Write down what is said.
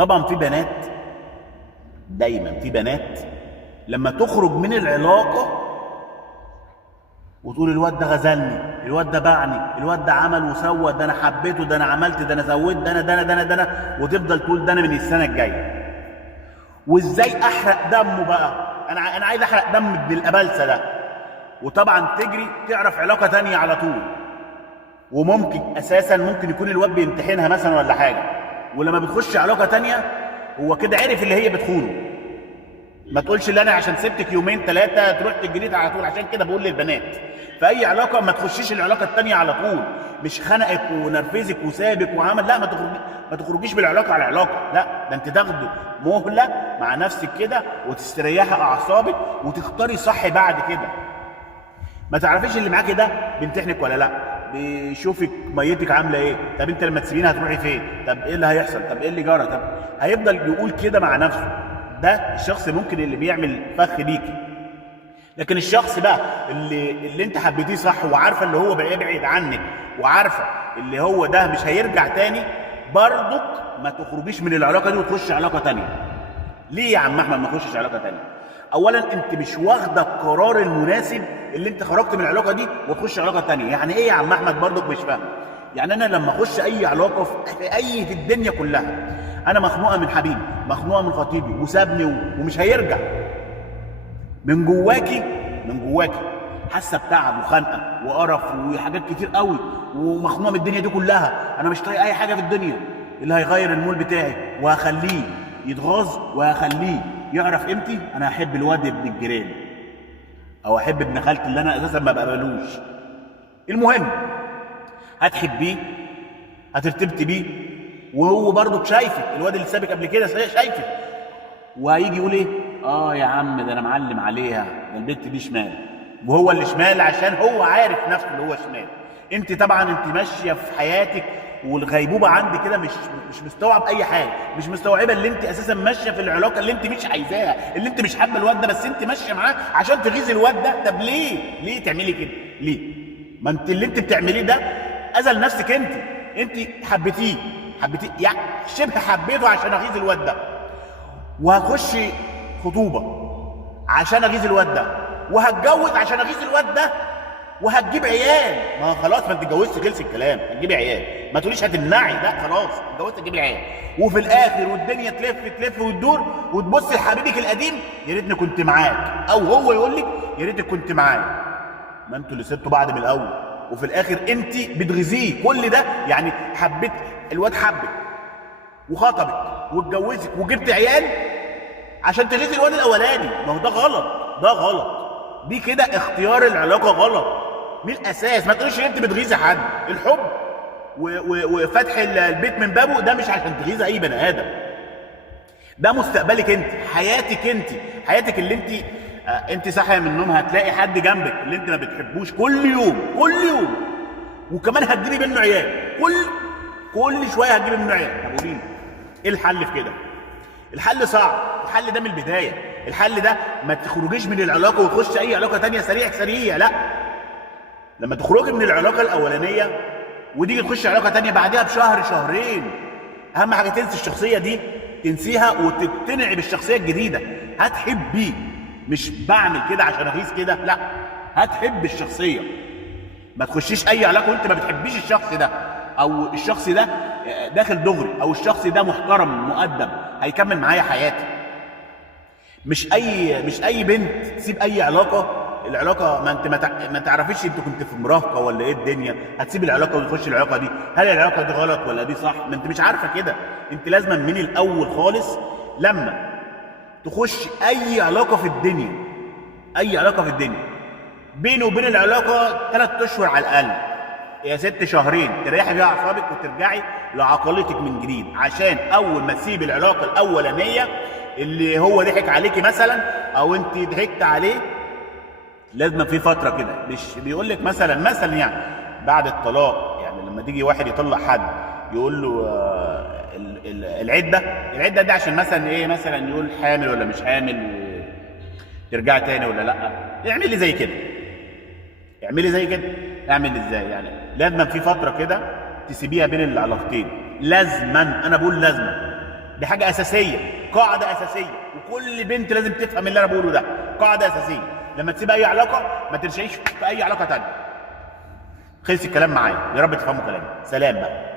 طبعا في بنات، دايما في بنات لما تخرج من العلاقه وتقول الواد ده غزلني، الواد ده باعني، الواد ده عمل وسوى، ده انا حبيته، ده انا عملت، ده انا سويت، ده انا وتفضل تقول ده انا من السنه الجايه. وازاي احرق دمه بقى؟ انا عايز احرق دم ابن الابلسه ده. وطبعا تجري تعرف علاقه تانية على طول، وممكن اساسا ممكن يكون الواد بيمتحنها مثلا ولا حاجه، ولما بتخش علاقه تانية هو كده عرف اللي هي بتخونه. ما تقولش اللي انا عشان سبتك يومين ثلاثه تروح تجريت على طول. عشان كده بقول للبنات في اي علاقه ما تخشيش العلاقه الثانيه على طول. مش خنقك ونرفزك وسابك وعمل، لا ما تخرجيش بالعلاقه على علاقه، لا ده انت تاخدي مهله مع نفسك كده وتستريحي اعصابك وتختاري صح بعد كده. ما تعرفيش اللي معاكي ده بيمتحنك ولا لا، بيشوفك ميتك عامله ايه، طب انت لما تسيبيني هتروحي فين، طب ايه اللي هيحصل، طب ايه اللي جرى، طب هيفضل يقول كده مع نفسه. ده الشخص ممكن اللي بيعمل فخ ليكي. لكن الشخص بقى اللي انت حبيتيه صح وعارفه اللي هو بيبعد عنك وعارفه اللي هو ده مش هيرجع تاني، برضك ما تخرجيش من العلاقه دي وتخش علاقه تانيه. ليه يا عم احمد ما تخشش علاقه تانيه؟ اولا انت مش واخده القرار المناسب اللي انت خرجت من العلاقه دي وتخش علاقه تانيه. يعني ايه يا عم احمد؟ برضك مش فاهم. يعني انا لما اخش اي علاقه في الدنيا كلها، انا مخنوقه من حبيبي، مخنوقه من خطيبي وسابني ومش هيرجع، من جواكي حاسه بتعب وخنقه وقرف وحاجات كتير قوي ومخنوقه من الدنيا دي كلها. انا مش طايق اي حاجه في الدنيا اللي هيغير المول بتاعي وهخليه يتغاظ وهخليه يعرف قيمتي. انا هحب الواد ابن الجيران او احب ابن خالتي اللي انا اساسا ما بقبلوش. المهم هتحبيه، هترتبطي بيه، وهو برضك شايفك، الواد اللي سابك قبل كده شايفك، وهيجي يقول ايه؟ يا عم ده انا معلم عليها، ده البت دي شمال، وهو اللي شمال عشان هو عارف نفسه اللي هو شمال. انت طبعا انت ماشيه في حياتك والغيبوبه عندك كده مش مستوعب اي حاجه، مش مستوعبه اللي انت اساسا ماشيه في العلاقه اللي انت مش عايزاها، اللي انت مش حابه الواد ده، بس انت ماشيه معاه عشان تغيظي الواد ده. طب ليه تعملي كده؟ ليه؟ ما انت اللي انت بتعمليه ده اذى لنفسك. انت حبيتيه يعني شبه حبيته عشان اغيظ الواد ده، وهتخش خطوبه عشان اغيظ الواد ده، وهتجوز عشان اغيظ الواد ده، وهتجيب عيال. ما خلاص، ما انت اتجوزت، خلص الكلام، هتجيبي عيال. ما تقوليش هتمنعي، لا خلاص اتجوزت تجيبي عيال. وفي الاخر والدنيا تلف وتدور وتبص لحبيبك القديم يا ريتني كنت معاك، او هو يقول لك يا ريتك كنت معايا. ما انتوا اللي سبتوا بعض من الاول، وفي الاخر انت بتغذيه كل ده. يعني حبيت الواد، حبك وخطبك واتجوزك وجبت عيال عشان تغيظي الواد الاولاني. ما هو ده غلط، ده غلط، دي كده اختيار العلاقه غلط من الاساس. ما تقوليش ان انت بتغيظي حد. الحب وفتح البيت من بابه ده مش عشان تغيظي اي بني ادم، ده مستقبلك انت، حياتك اللي انت صاحيه من النوم هتلاقي حد جنبك اللي انت ما بتحبوش كل يوم، وكمان هتجيبي منه عيال كل شويه هتجيبي منه عيال. طب قولي لي ايه الحل في كده؟ الحل صعب. الحل ده من البدايه، الحل ده ما تخرجيش من العلاقه وتخش اي علاقه تانية سريع. لا، لما تخرجي من العلاقه الاولانيه وتيجي تخش علاقه تانية بعدها بشهر شهرين، اهم حاجه تنسي الشخصيه دي، تنسيها وتقتنعي بالشخصيه الجديده. هتحبيه، مش بعمل كده عشان اغيظ كده، لا، هتحب الشخصيه. ما تخشيش اي علاقه وانت ما بتحبيش الشخص ده، او الشخص ده داخل دغري، او الشخص ده محترم مؤدب هيكمل معايا حياتي. مش اي بنت تسيب اي العلاقه ما انت ما تعرفيش انت كنت في مراهقه ولا ايه الدنيا، هتسيب العلاقه وتخش العلاقه دي. هل العلاقه دي غلط ولا دي صح؟ ما انت مش عارفه كده. انت لازم من الاول خالص لما تخش اي علاقه في الدنيا بينه وبين العلاقه 3 اشهر على الاقل، يا 6 شهرين، تريحي فيها اعصابك وترجعي لعقليتك من جديد. عشان اول ما تسيب العلاقه الاولانيه اللي هو ضحك عليكي مثلا او انت ضحكت عليه، لازم في فتره كده. مش بيقول لك مثلا يعني بعد الطلاق، يعني لما تيجي واحد يطلق حد يقول له العده دي عشان مثلا ايه، مثلا يقول حامل ولا مش حامل، ترجعي تاني ولا لا. اعملي زي كده. اعمل ازاي يعني؟ لازم في فتره كده تسيبيها بين العلاقتين، لازما، انا بقول لازما، دي حاجه اساسيه، قاعده اساسيه، وكل بنت لازم تفهم اللي انا بقوله ده، قاعده اساسيه. لما تسيب اي علاقه ما ترجعيش في اي علاقه ثانيه. خلص الكلام معايا، يا رب تفهموا كلامي. سلام بقى.